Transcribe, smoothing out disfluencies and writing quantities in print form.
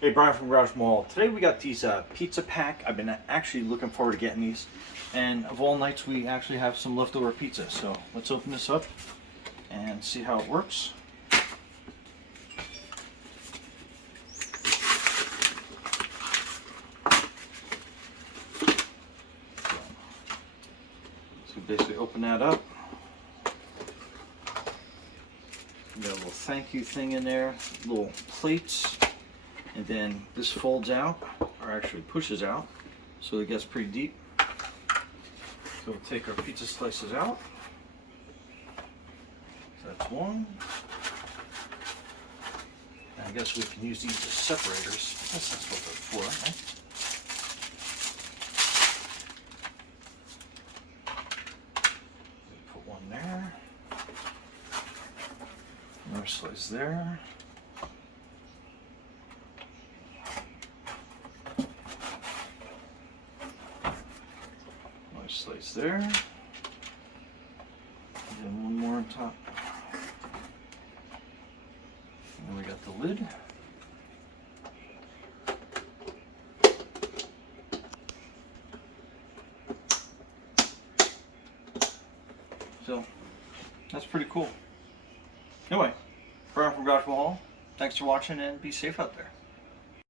Hey, Brian from Garage Mall. Today we got these pizza pack. I've been actually looking forward to getting these. And of all nights, we actually have some leftover pizza. So let's open this up and see how it works. So basically open that up. We got a little thank you thing in there, little plates. And then this folds out, or actually pushes out, so it gets pretty deep. So we'll take our pizza slices out. So that's one. And I guess we can use these as separators. That's what they're for, right? Put one there. Another slice there. Slice there, and then one more on top. And then we got the lid. So that's pretty cool. Anyway, Brian from Reusable. Thanks for watching and be safe out there.